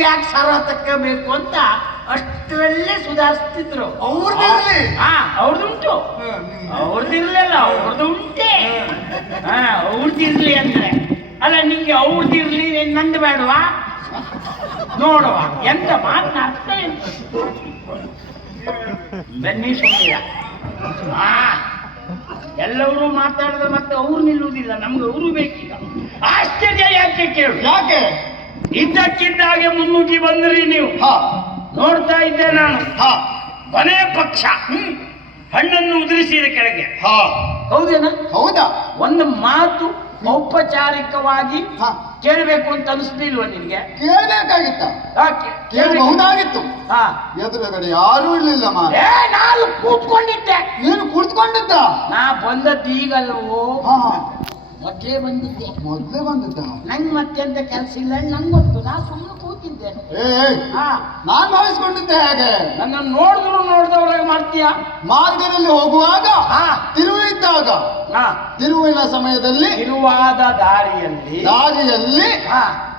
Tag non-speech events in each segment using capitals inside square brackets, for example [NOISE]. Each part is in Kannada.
ಯಾಕೆ ಸಾರ್ವತಕ್ಕ ತಕ್ಕಬೇಕು ಅಂತ ಅಷ್ಟರಲ್ಲೇ ಸುಧಾರಿಸ್ತಿದ್ರು. ಅವ್ರದ್ದಿರ್ಲಿ. ಹಾ ಅವ್ರದುಂಟು ಅವ್ರದಿರ್ಲಿಲ್ಲ ಅವ್ರದ್ದು ಉಂಟೆ ಹಾ ಅವ್ರದಿರ್ಲಿ ಅಂದ್ರೆ. ಅಲ್ಲ ನಿಂಗೆ ಅವ್ರದಿರ್ಲಿ ನಂದು ಬೇಡವಾ? ನೋಡುವ. ಎಂತ ಮಾತನಾಡ್ತ ಎಂತ ಬನ್ನಿ ಸುಮ್ಮನಿಲ್ಲ ಹಾ. ಎಲ್ಲರೂ ಮಾತಾಡಿದ್ರೆ ಮತ್ತೆ ಅವ್ರು ನಿಲ್ಲುವುದಿಲ್ಲ ನಮ್ಗೆ ಅವರು ಬೇಕೀಗ. ಆಶ್ಚರ್ಯ ಯಾಕೆ ಕೇಳು? ಯಾಕೆ? ಇದ್ದಕ್ಕಿದ್ದಾಗೆ ಮುನ್ನುಗ್ಗಿ ಬಂದ್ರಿ ನೀವು. ಹಾ. ನೋಡ್ತಾ ಇದ್ದೆ ನಾನು. ಹಾ. ಕೊನೆ ಪಕ್ಷ. ಹಣ್ಣನ್ನು ಉದುರಿಸಿದ ಕೆಳಗೆ. ಹಾ. ಹೌದೇನಾ? ಹೌದಾ? ಒಂದು ಮಾತು ಔಪಚಾರಿಕವಾಗಿ ಕೇಳಬೇಕು ಅಂತ ಅನಿಸ್ಲಿಲ್ವ ನಿನಗೆ? ಕೇಳಬೇಕಾಗಿತ್ತ? ಕೇಳಬಹುದಾಗಿತ್ತು. ಹಾ. ಎದುರುಗಡೆ ಯಾರು ಇರ್ಲಿಲ್ಲ ಮಾರ ಏ ನಾನು ಕೂತ್ಕೊಂಡಿದ್ದೆ. ನೀನು ಕೂತ್ಕೊಂಡಿದ್ದ? ನಾ ಬಂದದ್ದು ಈಗಲ್ವೋ? ಹಾ. ಮೊದ್ಲೇ ಬಂದಿದ್ದೆ. ಮೊದ್ಲೇ ಬಂದಿದ್ದ? ನಂಗೆ ಮತ್ತೆ ಅಂತ ಕೆಲಸ ಇಲ್ಲ ನಂಗೆ ಗೊತ್ತು. ನಾ ಸುಮ್ಮನೆ ಕೂತಿದ್ದೆ. ನಾನ್ ಭಾವಿಸ್ಕೊಂಡಿದ್ದೆ ಹೇಗೆ? ನನ್ನ ನೋಡಿದ್ರು ನೋಡಿದವ್ರಾಗ ಮಾಡ್ತೀಯ? ಮಾರ್ಗದಲ್ಲಿ ಹೋಗುವಾಗ ತಿರುವಿದ್ದಾಗ ತಿರುವು ಇದ್ದಾಗ? ತಿರುವಿನ ಸಮಯದಲ್ಲಿ? ಇರುವಾದ ದಾರಿಯಲ್ಲಿ? ದಾರಿಯಲ್ಲಿ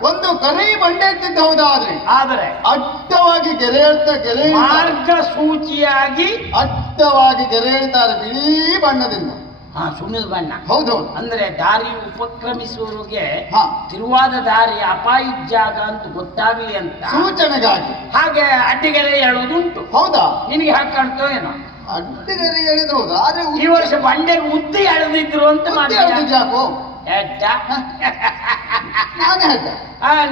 ಒಂದು ಕರಿ ಬಂಡೆ ಎತ್ತಿದ್ದ ಹೌದಾದ್ರೆ? ಆದರೆ? ಅಡ್ಡವಾಗಿ ಗೆರೆ ಗೆರೆ ಮಾರ್ಗ ಸೂಚಿಯಾಗಿ ಅಡ್ಡವಾಗಿ ಗೆರೆ ಬಿಳಿ ಬಣ್ಣದಿಂದ. ಹಾ ಸುಣ್ಣದ ಬಣ್ಣ. ಹೌದು. ಅಂದ್ರೆ ದಾರಿ ಉಪಕ್ರಮಿಸುವವರಿಗೆ ತಿರುವಾದ ದಾರಿ ಅಪಾಯ ಜಾಗ ಅಂತ ಗೊತ್ತಾಗ್ಲಿ ಅಂತ. ಸೂಚನೆಗಾಗಿ. ಹಾಗೆ ಅಡ್ಡಿಗೆರೆ ಹೇಳೋದುಂಟು ಹೌದಾ? ನಿನಗೆ ಹಾಗೆ ಕಾಣ್ತೋ ಏನೋ. ಅಡ್ಡಿಗೆರೆ ಹೇಳಿದ್ರು ಹೌದು ಆದ್ರೆ ಈ ವರ್ಷ ಬಂಡೆ ಉದ್ದಿ ಎಳೆದಿದ್ರು ಅಂತ ಮಾಡಿ ಯಾಕೋ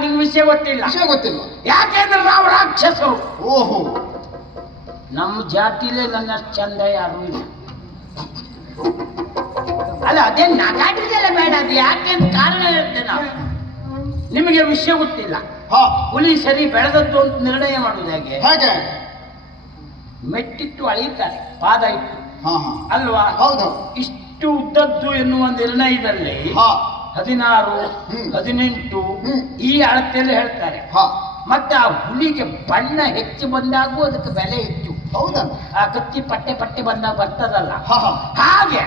ನಿಂಗೆ ವಿಷಯ ಗೊತ್ತಿಲ್ಲ. ವಿಷಯ ಗೊತ್ತಿಲ್ಲ. ಯಾಕೆಂದ್ರೆ ನಾವು ರಾಕ್ಷಸರು. ಓಹೋ. ನಮ್ಮ ಜಾತಿಲೇ ನನ್ನ ಚಂದ ಯಾರು ಇಲ್ಲ. ಅಲ್ಲ ಅದೇ ನಗಾಡಿದೆಲ್ಲ ಬೇಡ ಅದು ಯಾಕೆ ಅಂತ ಕಾರಣ ಹೇಳ್ತೇನೆ ನಾವು ನಿಮಗೆ ವಿಷಯ ಗೊತ್ತಿಲ್ಲ. ಹಾ. ಹುಲಿ ಸರಿ ಬೆಳೆದದ್ದು ಅಂತ ನಿರ್ಣಯ ಮಾಡುವುದು ಹೇಗೆ? ಹಾಗೆ? ಮೆಟ್ಟಿಟ್ಟು ಅಳೀತಾರೆ ಪಾದ ಇಟ್ಟು. ಹಾ ಹಾ. ಅಲ್ವಾ? ಹೌದು. ಇಷ್ಟು ಉದ್ದದ್ದು ಎನ್ನುವ ನಿರ್ಣಯದಲ್ಲಿ ಹಾ. ಹದಿನಾರು. ಹದಿನೆಂಟು ಈ ಅಳತೆಯಲ್ಲಿ ಹೇಳ್ತಾರೆ. ಹಾ. ಮತ್ತೆ ಆ ಹುಲಿಗೆ ಬಣ್ಣ ಹೆಚ್ಚು ಬಂದಾಗೂ ಅದಕ್ಕೆ ಬೆಲೆ ಹೆಚ್ಚು. ಹೌದಾ? ಆ ಕತ್ತಿ ಪಟ್ಟೆ ಪಟ್ಟೆ ಬಂದಾಗ ಬರ್ತದಲ್ಲ? ಹಾಗೆ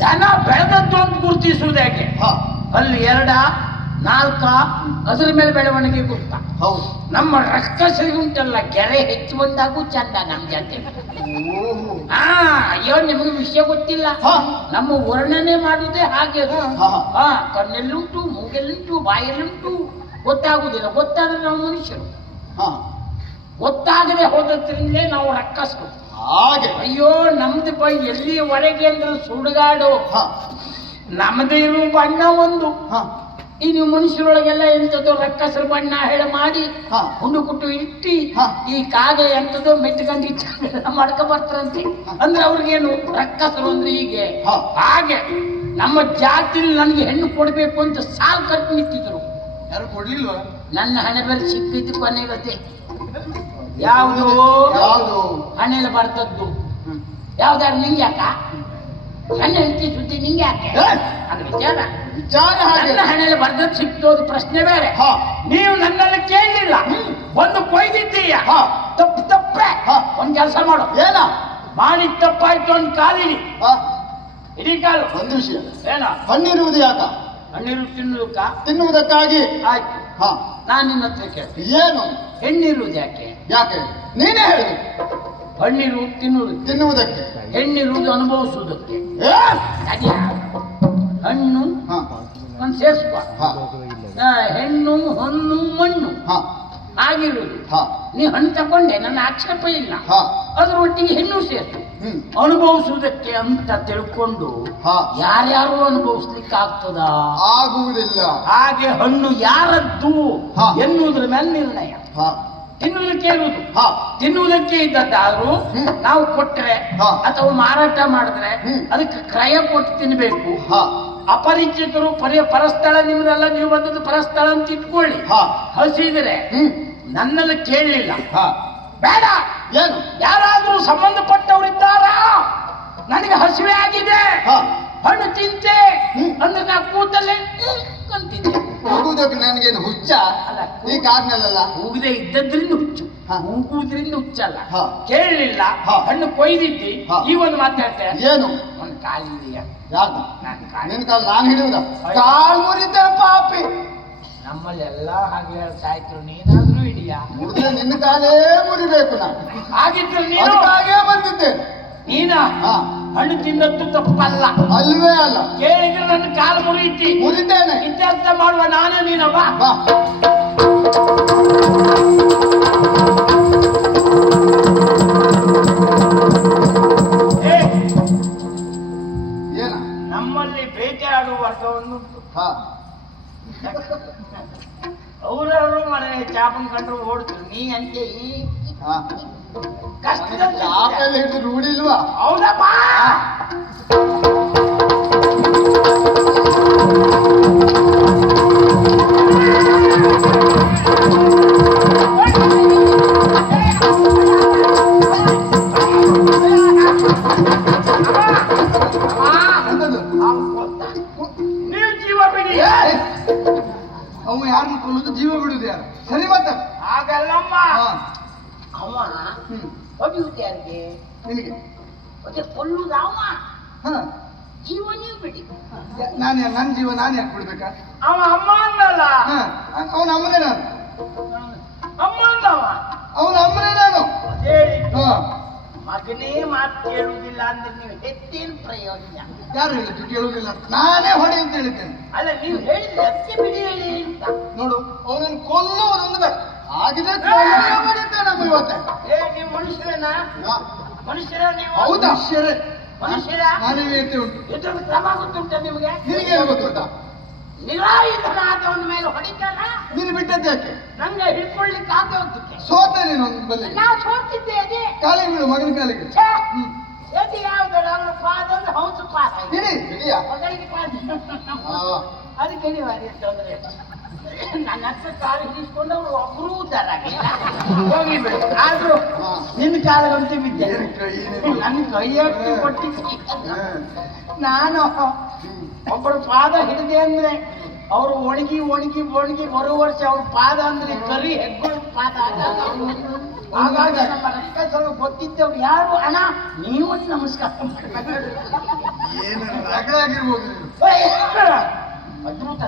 ದನ ಬೆಳೆದದ್ದು ಅಂತ ಗುರುತಿಸುವುದು ಹೇಗೆ ಅಲ್ಲಿ ಎರಡ ನಾಲ್ಕ ಅದ್ರ ಮೇಲೆ ಬೆಳವಣಿಗೆ ಗುರುತ ಹೌದು. ನಮ್ಮ ರಕ್ಕಸರಿಗೆ ಉಂಟಲ್ಲ ಕೆರೆ ಹೆಚ್ಚು ಬಂದಾಗೂ ಚಂದ ನಮ್ಮ ಜಾತಿ ಆ ಅಯ್ಯೋ ನಿಮಗೆ ವಿಷಯ ಗೊತ್ತಿಲ್ಲ. ನಮ್ಮ ವರ್ಣನೆ ಮಾಡುವುದೇ ಹಾಗೆ. ಹಾ, ಕಣ್ಣೆಲ್ಲುಂಟು ಮೂಗೆಲ್ಲುಂಟು ಬಾಯಲ್ಲುಂಟು ಗೊತ್ತಾಗುದಿಲ್ಲ. ಗೊತ್ತಾದ್ರೆ ನಾವು ಮನುಷ್ಯರು. ಹಾ. ಗೊತ್ತಾಗದೆ ಹೋದದ್ರಿಂದಲೇ ನಾವು ರಕ್ಕಸರು ಹಾಗೆ. ಅಯ್ಯೋ ನಮ್ದು ಬ ಎಲ್ಲಿವರೆಗೆ ಅಂದ್ರೆ ಸುಡುಗಾಡು. ಇರುವ ಬಣ್ಣ ಒಂದು. ಹಾ. ಈ ನೀವು ಮನುಷ್ಯರೊಳಗೆಲ್ಲ ಎಂಥದ್ದು ರಕ್ಕಸರು ಬಣ್ಣ ಹೇಳ ಮಾಡಿ ಹಾ. ಹುಂಡು ಕುಟ್ಟು ಇಟ್ಟಿ. ಈ ಕಾಗೆ ಎಂಥದ್ದು ಮೆಟ್ಕೊಂಡು ಇಟ್ಟ ಮಾಡ್ಕೊ ಬರ್ತಾರಂತೆ. ಅಂದ್ರೆ ಅವ್ರಿಗೇನು ರಕ್ಕಸರು ಅಂದ್ರೆ ಹೀಗೆ. ಹಾಗೆ ನಮ್ಮ ಜಾತಿಲಿ ನನಗೆ ಹೆಣ್ಣು ಕೊಡಬೇಕು ಅಂತ ಸಾಲ್ ಕಟ್ಟು ನಿಂತಿದ್ರು ಯಾರು ಕೊಡ್ಲಿಲ್ವಾ? ನನ್ನ ಹಣೆ ಬೇರೆ ಸಿಕ್ಕಿದ್ದು ಕೊನೆಗತೆ ಯಾವುದು? ಯಾವುದು? ಹಣೆಯಲ್ಲಿ ಬರ್ತದ್ದು. ಯಾವ್ದಾದ್ರು ನಿಂಗೆ ಯಾಕ? ನನ್ನ ಹೆಂಡತಿ ಸುದ್ದಿ ನಿಂಗೆ ಯಾಕೆ? ಅದು ವಿಚಾರ. ವಿಚಾರ ನನ್ನ ಹಣೆಯಲ್ಲಿ ಬರ್ದದ್ದು ಸಿಕ್ತೋದು ಪ್ರಶ್ನೆ ಬೇರೆ. ಹಾ. ನೀವು ನನ್ನಲ್ಲಿ ಕೇಳಲಿಲ್ಲ ಒಂದು ಕೊಯ್ದಿದ್ದೀಯ. ಹಾ. ತಪ್ಪು ತಪ್ಪೆ. ಹಾ. ಒಂದ್ ಕೆಲಸ ಮಾಡು. ಏನ? ಮಾಡಿದ ತಪ್ಪಾಯ್ತು ಒಂದು ಕಾಲಿಡಿ. ಹಾ. ಇಡೀ ಕಾಲು. ಒಂದು ವಿಷಯ. ಏನ? ಹಣ್ಣಿರುವುದು ಯಾಕ? ಹಣ್ಣಿರು ತಿನ್ನುವುದಕ್ಕ? ತಿನ್ನುವುದಕ್ಕಾಗಿ? ಆಯ್ತು. ಹಾ. ನಾನು ನಿನ್ನ ಹತ್ರ ಕೇಳ್ತೀನಿ. ಏನು? ಹೆಣ್ಣಿರುವುದು ಯಾಕೆ? ಯಾಕೆ? ನೀನೇ ಹೇಳಿ ಹಣ್ಣಿರುವುದು ತಿನ್ನುವುದು. ತಿನ್ನುವುದಕ್ಕೆ. ಹೆಣ್ಣಿರುವುದು ಅನುಭವಿಸುವುದಕ್ಕೆ? ಹಣ್ಣು ಸೇರಿಸುವ ಒಂದು ಹೆಣ್ಣು ಹಣ್ಣು ಮಣ್ಣು ಹಾ. ಆಗಿರುವುದು. ಹಾ. ನೀ ಹಣ್ಣು ತಕೊಂಡೆ ನನ್ನ ಆಕ್ಷೇಪ ಇಲ್ಲ. ಅದರೊಟ್ಟಿಗೆ ಅದ್ರ ಒಟ್ಟಿಗೆ ಹೆಣ್ಣು ಸೇರ್ತು ಅನುಭವಿಸುವುದಕ್ಕೆ ಅಂತ ತಿಳ್ಕೊಂಡು ಹಾ. ಯಾರ್ಯಾರು ಅನುಭವಿಸ್ಲಿಕ್ಕೆ ಆಗ್ತದ? ಆಗುವುದಿಲ್ಲ. ಹಾಗೆ ಹಣ್ಣು ಯಾರದ್ದು. ಎನ್ನುವುದ್ರ ಮೇಲೆ ನಿರ್ಣಯ. ಹಾ. ತಿನ್ನುವುದಕ್ಕೆ ಇರುವುದು. ಹಾ. ತಿನ್ನುವುದಕ್ಕೆ ಇದ್ದದ್ದಾದ್ರೂ. ನಾವು ಕೊಟ್ಟರೆ. ಅಥವಾ ಮಾರಾಟ ಮಾಡಿದ್ರೆ ಅದಕ್ಕೆ ಕ್ರಯ ಕೊಟ್ಟು ತಿನ್ಬೇಕು. ಹಾ. ಅಪರಿಚಿತರು ಪರಿಯ ಪರಸ್ಥಳ ನಿಮ್ಮದೆಲ್ಲ ನೀವು ಬಂದದ್ದು ಪರಸ್ಥಳ ಅಂತ ಇಟ್ಕೊಳ್ಳಿ. ಹಾ. ಹಸಿದ್ರೆ ನನ್ನಲ್ಲಿ ಕೇಳಲಿಲ್ಲ. ಹಾ. ಬೇಡ. ಏನು? ಯಾರಾದ್ರೂ ಸಂಬಂಧಪಟ್ಟವರಿದ್ದಾರಾ? ನನಗೆ ಹಸಿವೆ ಆಗಿದೆ. ಹಣ್ಣು ತಿಂತೆ. ಅಂದ್ರೆ ನಾ ಕೂತಲ್ಲೇ ಹ್ಮ್ ಅಂತಿದ್ದೆ ಹೋಗುವುದಕ್ಕೆ ನನಗೇನು ಹುಚ್ಚ? ಅಲ್ಲ. ಈ ಕಾರ್ನಲ್ಲ ಕೂಗದೆ ಇದ್ದದ್ರಿಂದ ಹುಚ್ಚು. ಹಾ. ಕೂಗುದ್ರಿಂದ ಹುಚ್ಚಲ್ಲ. ಕೇಳಲಿಲ್ಲ ಹ. ಹಣ್ಣು ಕೊಯ್ದಿದ್ದಿ. ಈ ಒಂದು ಮಾತು ಹೇಳ್ತೆ. ಏನು? ಒಂದು ಕಾಲಿದೆಯಾ ಯಾರು ನಾನು ಕಾಲಿನ ಕಾಲ ಕಾಲ್ ನಾನು ಹಿಡಿಯುವುದ ಕಾಲ್ ಮುರಿದ ಪಾಪಿ. ನಮ್ಮಲ್ಲಿ ಎಲ್ಲ ಹಾಗೆ ಇದ್ರು ನೀನಾದ್ರೂ ಹಿಡಿಯ. ಮುರಿದ್ರೆ ನಿನ್ನ ಕಾಲೇ ಮುರಿಬೇಕು ನಾನು. ಆಗಿದ್ರು ನೀನು. ಹಾಗೆ ಬಂದಿದ್ದೆ. ನೀನಾ? ಹಾ. ಹಣ್ಣು ತಿಂದದ್ದು ತಪ್ಪಲ್ಲ. ಅಲ್ವೇ ಅಲ್ಲ. ಕೇಳಿದ್ರೆ ನನ್ನ ಕಾಲು ಮುರಿಯಿಟ್ಟಿ ಮುರಿತೇನೆ. ಇತ್ಯರ್ಥ ಮಾಡುವ ನಾನೇ ನೀನಪ್ಪ ನಮ್ಮಲ್ಲಿ ಬೇಟೆಯಾಡುವ ವರ್ಗವನ್ನು ಅವರವರು [LAUGHS] ಮನೆ ಚಾಪನ್ ಕಂಡ್ರು ಓಡ್ತು ನೀ ಅಂತೆ ಈ ಚಾಪೆಲ್ಲ ಹಿಡಿದು ರೂಢಿ ಇಲ್ವಾ ಹೌದಪ್ಪ? ನೀವು ಜೀವ ಬಿಡಿ! ಅವ ಯಾರನ್ನ ಕೊಲ್ಲುದು ಜೀವ ಬಿಡುದು ಯಾರು? ಸರಿ ಮತ್ತ? ಹಾಗಲ್ಲಮ್ಮ. ಹಾ. ಹೊಡಿಯುತ್ತೆ ಯಾರಿಗೆ ನಿಮಗೆ ಮತ್ತೆ ಕೊಲ್ಲು ಅವ ಹಾ. ಜೀವ ನೀವು ಬಿಡಿ ನಾನು ನನ್ನ ಜೀವ ನಾನು ಯಾಕೆ ಬಿಡ್ಬೇಕಾ ಅವ ಅಮ್ಮ ಅನ್ನಲ್ಲ ಅವನ ಅಮ್ಮನೇ ನಾನು. ಅಮ್ಮ ಅನ್ನವ ಅವನ ಅಮ್ಮನೇ ನಾನು. ಹೇಳಿ ಮಗನೇ ಮಾತು ಕೇಳುವುದಿಲ್ಲ ಅಂದ್ರೆ ನೀವು ಹೆಚ್ಚೇನು ಪ್ರಯೋಜನ. ಯಾರು ಹೇಳಿದ್ದು ಕೇಳುವುದಿಲ್ಲ? ನಾನೇ ಹೊಡೆ ಅಂತ ಹೇಳಿದ್ದೇನೆ. ಅಲ್ಲ ನೀವು ಹೇಳಿದ್ರೆ ಅದಕ್ಕೆ ಬಿಡಿ ಹೇಳಿ ಅಂತ. ನೋಡು ಅವನನ್ನು ಕೊಲ್ಲುವುದೊಂದು ಬೇಡ ಆಗಿದೆ ನಮ್ಮ ಇವತ್ತೆ. ಏ ನೀವು ಮನುಷ್ಯರೇನಾ ಮನುಷ್ಯರ ನೀವು ಹೌದಾ? ಮನುಷ್ಯರೇ. ಮನುಷ್ಯರ? ನಾನೇ ವ್ಯಕ್ತಿ ಉಂಟು. ಇದ್ರ ಕ್ರಮ ಗೊತ್ತುಂಟ ನಿಮಗೆ? ನಿನಗೆ ಏನು ಗೊತ್ತುಂಟಾ ನಿರಾಯುಧನ ಆದವನ ಮೇಲೆ ಹೊಡಿತಾನ ನೀನು ಬಿಟ್ಟದ್ದು ಯಾಕೆ? ನಂಗೆ ಹಿಡ್ಕೊಳ್ಳಿಕ್ಕೆ ಆಗೋದಕ್ಕೆ ಸೋತ ನೀನು ಒಂದು ಬಲ್ಲಿ ನಾವು ಸೋತಿದ್ದೆ ಅದೇ ಕಾಲಿಗೆ ಬಿಡು ಮಗನ ಕಾಲಿಗೆ. ಎದಿ ಯಾವ್ದು? ಅವನ ಪಾದ ಅಂದ್ರೆ ಹೌದು ಪಾದ. ಹಿಡಿ ಹಿಡಿಯಾ. ಮಗಳಿಗೆ ಪಾದ. ಹಾ. ಅದಕ್ಕೆ ಹಿಡಿವಾರಿ ತೊಂದರೆ ನನ್ನ ಹತ್ರ ಕಾಲು ಹಿಡಿಸ್ಕೊಂಡು ಅವರು ಒಬ್ರು ಉದ್ದಾರ ಆಗಿಲ್ಲ ಹೋಗಿ ಬಿಡು ಆದ್ರೂ. ನಿನ್ನ ಕಾಲಗಂತೂ ಬಿದ್ದೆ? ನನ್ನ ಕೈಯಷ್ಟು ಕೊಟ್ಟಿದ್ದೆ. ನಾನು ಒಬ್ಬರು ಪಾದ ಹಿಡಿದೆ ಅಂದ್ರೆ ಅವರು ಒಣಗಿ ಒಣಗಿ ಒಣಗಿ ಬರೋ ವರ್ಷ ಅವ್ರ ಪಾದ ಅಂದ್ರೆ ಕರಿ ಹೆಗ್ಗಳ ಪಾದ. ಹಾಗಾಗಿ ನಮ್ಮ ರಕ್ತ ಸ್ವಲ್ಪ ಗೊತ್ತಿದ್ದವ್ರು ಯಾರು? ಅಣ್ಣ ನೀವು ನಮಸ್ಕಾರ ಅದ್ಭುತ.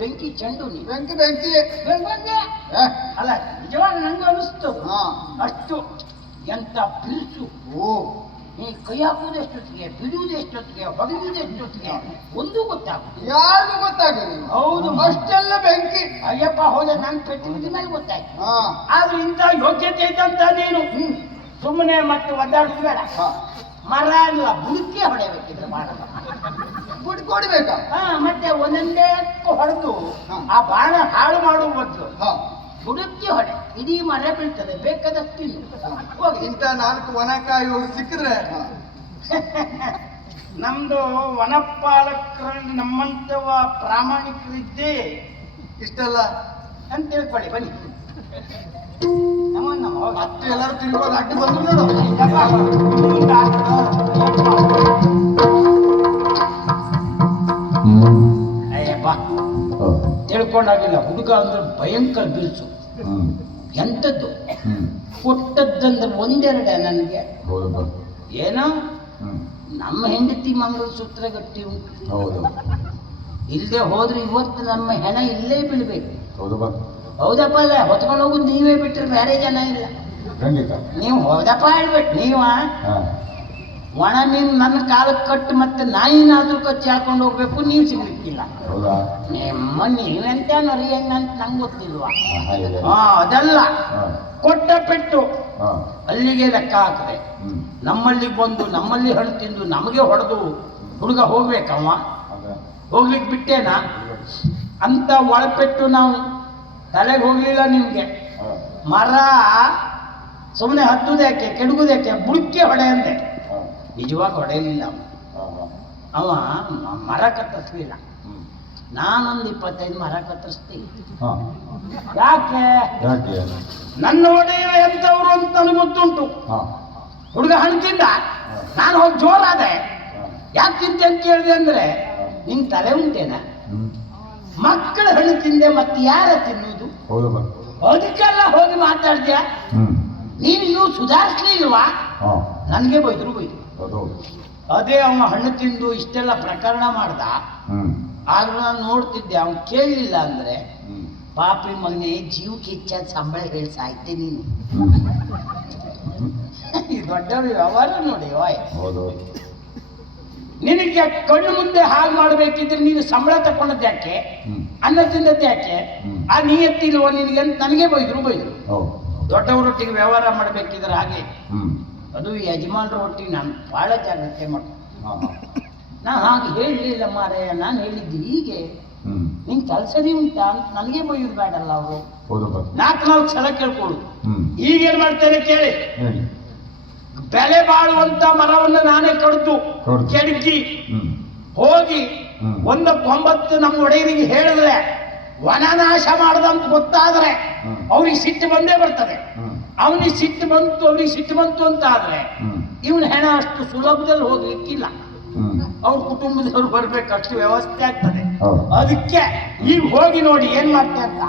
ಬೆಂಕಿ ಚೆಂಡು ನೀ ಬೆಂಕಿ ಬೆಂಕಿ. ಬೆಂಕಿ ಅಲ್ಲ ನಿಜವಾಗ ನಂಗೆ ಅನಿಸ್ತು ಅಷ್ಟು ಎಂತ ಬಿರುಸು ಓ. ನೀ ಕೈ ಹಾಕುವುದು ಎಷ್ಟೊತ್ತಿಗೆ ಬಿಡುವುದು ಎಷ್ಟೊತ್ತಿಗೆ ಹೊಡೆಯುವುದು ಎಷ್ಟೊತ್ತಿಗೆ ಒಂದು ಗೊತ್ತಾಗುತ್ತೆ ಯಾರಿಗೂ ಗೊತ್ತಾಗಲಿ ಹೌದು. ಅಷ್ಟೆಲ್ಲ ಬೆಂಕಿ. ಅಯ್ಯಪ್ಪ ಹೌದ ನಾನು ಪೆಟ್ಟಿಗೆ ಮೇಲೆ ಗೊತ್ತಾಯ್ತು. ಹಾ. ಆದ್ರೂ ಇಂಥ ಯೋಗ್ಯತೆ ಇದ್ದಂತ ನೀನು. ಸುಮ್ಮನೆ ಮತ್ತೆ ಒದ್ದಾಡುದು ಬೇಡ ಮರ ಇಲ್ಲ ಬುಡಕ್ಕೆ ಹೊಡೆಯಬೇಕಿದ್ರೆ ಬಾಣ ಬಿಟ್ಟು ಕೊಡ್ಬೇಕಾ? ಹಾ ಮತ್ತೆ ಒಂದೊಂದೇ ಹೊಡೆದು. ಆ ಬಾಣ ಹಾಳು ಮಾಡುವ ಮೊದಲು ಹುಡುಕಿ ಬುಡಕ್ಕೆ ಹೊಡೆ. ಇಡೀ ಮರ ಬೀಳ್ತದೆ ಬೇಕಾದಷ್ಟು ಇಂಥ ನಾಲ್ಕು ವನಕಾಯಿ ಸಿಕ್ಕಿದ್ರೆ. [LAUGHS] ನಮ್ದು ವನಪಾಲಕರಲ್ಲಿ ನಮ್ಮಂತವ ಪ್ರಾಮಾಣಿಕರಿದ್ದೇ ಇಷ್ಟಲ್ಲ? ಅಂತ ತಿಳ್ಕೊಳ್ಳಿ ಬನ್ನಿ. ನಮ್ಮ ಎಲ್ಲರೂ ತಿಳ್ಕೊಂಡು ಅಡ್ಡಿ ಬಂದ್ರು ನೋಡು ಅಯ್ಯಪ್ಪ ತಿಳ್ಕೊಂಡಾಗಿಲ್ಲ. ಹುಡುಗ ಅಂದ್ರೆ ಭಯಂಕರ ಬಿರುಸು. ಎಂಥದ್ದು? ಕೊಟ್ಟದ್ದಂದ್ರೆ ಒಂದೆರಡೆ ನನಗೆ. ಏನೋ? ನಮ್ಮ ಹೆಂಡತಿ ಮಂಗಲಸೂತ್ರ ಗಟ್ಟಿ ಉಂಟು. ಹೌದು ಇಲ್ಲದೆ ಹೋದ್ರೆ ಇವತ್ತು ನಮ್ಮ ಹೆಣ ಇಲ್ಲೇ ಬೀಳ್ಬೇಕು. ಹೌದಪ್ಪ ಅಲ್ಲ ಹೊತ್ಕೊಂಡು ಹೋಗುದು ನೀವೇ ಬಿಟ್ಟರೆ ಬೇರೆ ಜನ ಇಲ್ಲ. ಖಂಡಿತ. ನೀವು ಹೌದಪ್ಪ ಹೇಳ್ಬೇಕು ನೀವಾ? ಒಣ ನಿನ್ ನನ್ನ ಕಾಲಕ್ಕೆ ಕಟ್ಟು ಮತ್ತೆ ನಾಯಿನಾದ್ರೂ ಕಚ್ಚಿ ಹಾಕೊಂಡು ಹೋಗ್ಬೇಕು ನೀವು ಸಿಗ್ಲಿಕ್ಕಿಲ್ಲ. ಹೌದಾ? ನಿಮ್ಮ ನೀವೆಂತ ನೋಡಿ ಹೆಂಗಂತ ನಂಗೆ ಗೊತ್ತಿಲ್ವಾ? ಅದೆಲ್ಲ. ಹಾ ಅದಲ್ಲ. ಕೊಟ್ಟ ಪೆಟ್ಟು. ಅಲ್ಲಿಗೆ ಲೆಕ್ಕ ಹಾಕಿದೆ. ನಮ್ಮಲ್ಲಿ ಬಂದು ನಮ್ಮಲ್ಲಿ ಹಣ್ಣು ತಿಂದು ನಮಗೆ ಹೊಡೆದು ಹುಡುಗ ಹೋಗ್ಬೇಕಮ್ಮ? ಹೋಗ್ಲಿಕ್ಕೆ ಬಿಟ್ಟೇನಾ? ಅಂತ ಒಳಪೆಟ್ಟು ನಾವು ತಲೆಗೆ ಹೋಗ್ಲಿಲ್ಲ ನಿಮ್ಗೆ. ಮರ ಸುಮ್ಮನೆ ಹತ್ತುದಕ್ಕೆ ಕೆಡಗುದಕ್ಕೆ ಬುಡಕ್ಕೆ ಹೊಡೆ ಅಂದೆ. ನಿಜವಾಗಿ ಹೊಡೆಯಲಿಲ್ಲ ಅವ. ಮರ ಕತ್ತರಿಸ್ಲಿಲ್ಲ. ನಾನೊಂದು ಇಪ್ಪತ್ತೈದು ಮರ ಕತ್ತರಿಸ್ತೀನಿ ಯಾಕೆ? ನನ್ನ ಒಡೆಯ ಎಂತವ್ರು ಅಂತ ನನಗೆ ಗೊತ್ತುಂಟು. ಹುಡುಗ ಹಣ್ಣು ತಿಂದ ನಾನು ಹೋಗಿ ಜೋರಾದೆ. ಯಾಕೆ ತಿಂತೆ ಅಂತ ಹೇಳಿದೆ ಅಂದ್ರೆ ನಿನ್ ತಲೆ ಉಂಟೇನ? ಮಕ್ಕಳು ಹಣ್ಣು ತಿಂದೆ ಮತ್ತೆ ಯಾರ ತಿನ್ನುವುದು ಅದಕ್ಕೆಲ್ಲ ಹೋಗಿ ಮಾತಾಡ್ದ್ಯಾ? ನೀನು ಇನ್ನೂ ಸುಧಾರಿಸ್ಲಿಲ್ವಾ? ನನಗೆ ಬೈದ್ರು ಬೈದ್ರು. ಅದು ಅದೇ ಅವನು ಹಣ್ಣು ತಿಂದು ಇಷ್ಟೆಲ್ಲ ಪ್ರಕರಣ ಮಾಡ್ದ. ಆಗ ನಾನು ನೋಡ್ತಿದ್ದೆ ಅವನು ಕೇಳಲಿಲ್ಲ ಅಂದ್ರೆ ಪಾಪಿ ಮಗನೇ ಜೀವಕ್ಕೆ ಹೆಚ್ಚಾದ ಸಂಬಳ ಹೇಳಿ ಸಾಯ್ತೆ ನೀನು. ಈ ದೊಡ್ಡವ್ರ ವ್ಯವಹಾರ ನೋಡಿ ವಾಯ್ ಹೌದು. ನಿನಗೆ ಕಣ್ಣು ಮುಂದೆ ಹಾಗೆ ಮಾಡ್ಬೇಕಿದ್ರೆ ನೀನು ಸಂಬಳ ತಕೊಂಡದ್ದು ಯಾಕೆ? ಅನ್ನ ತಿಂದದ್ದು ಯಾಕೆ. ಆ ನಿಯತ್ತಿಲ್ವ ನಿನಗೆ ಅಂತ ನನಗೆ ಬೈದ್ರು ಬೈದ್ರು. ದೊಡ್ಡವರೊಟ್ಟಿಗೆ ವ್ಯವಹಾರ ಮಾಡ್ಬೇಕಿದ್ರೆ ಹಾಗೆ. ಅದು ಯಜಮಾನ್ರ ಒಟ್ಟಿಗೆ ನಾನು ಭಾಳ ಜಾಗ್ರತೆ ಮಾಡ್ತೀನಿ. ನಾ ಹಾಗೆ ಹೇಳಲಿಲ್ಲ ಮಾರಾಯ ನಾನು ಹೇಳಿದ್ದು ಹೀಗೆ? ನಿನ್ ಕೆಲಸನೇ ಉಂಟಾ? ಅಂತ ನನಗೆ ಬೈಯೋದು ಬೇಡಲ್ಲ ಅವರು. ನಾಲ್ಕು ನಾಲ್ಕು ಸಲ ಕೇಳ್ಕೊಡು. ಹ್ಮ್. ಈಗೇನ್ ಮಾಡ್ತೇನೆ ಕೇಳಿ? ಬೆಲೆ ಬಾಳುವಂತ ಮರವನ್ನು ನಾನೇ ಕಡ್ದು. ಕೆಡಕಿ ಹೋಗಿ ಒಂದ ಕೊಂಬತ್ತು ನಮ್ಮ ಒಡೆಯರಿಗೆ ಹೇಳಿದ್ರೆ ವನನಾಶ ಮಾಡದಂತ ಗೊತ್ತಾದ್ರೆ. ಅವ್ರಿಗೆ ಸಿಟ್ಟು ಬಂದೇ ಬರ್ತದೆ. ಅವನಿಗೆ ಸಿಟ್ಟು ಬಂತು ಅವನಿಗೆ ಸಿಟ್ಟು ಬಂತು ಅಂತ ಆದ್ರೆ ಇವನ್ ಹೆಣ ಅಷ್ಟು ಸುಲಭದಲ್ಲಿ ಹೋಗ್ಲಿಕ್ಕಿಲ್ಲ. ಅವ್ರ ಕುಟುಂಬದವ್ರು ಬರ್ಬೇಕು ಅಷ್ಟು ವ್ಯವಸ್ಥೆ ಆಗ್ತದೆ. ಅದಕ್ಕೆ ಈಗ ಹೋಗಿ ನೋಡಿ ಏನ್ ಮಾಡ್ತಾ ಅಂತ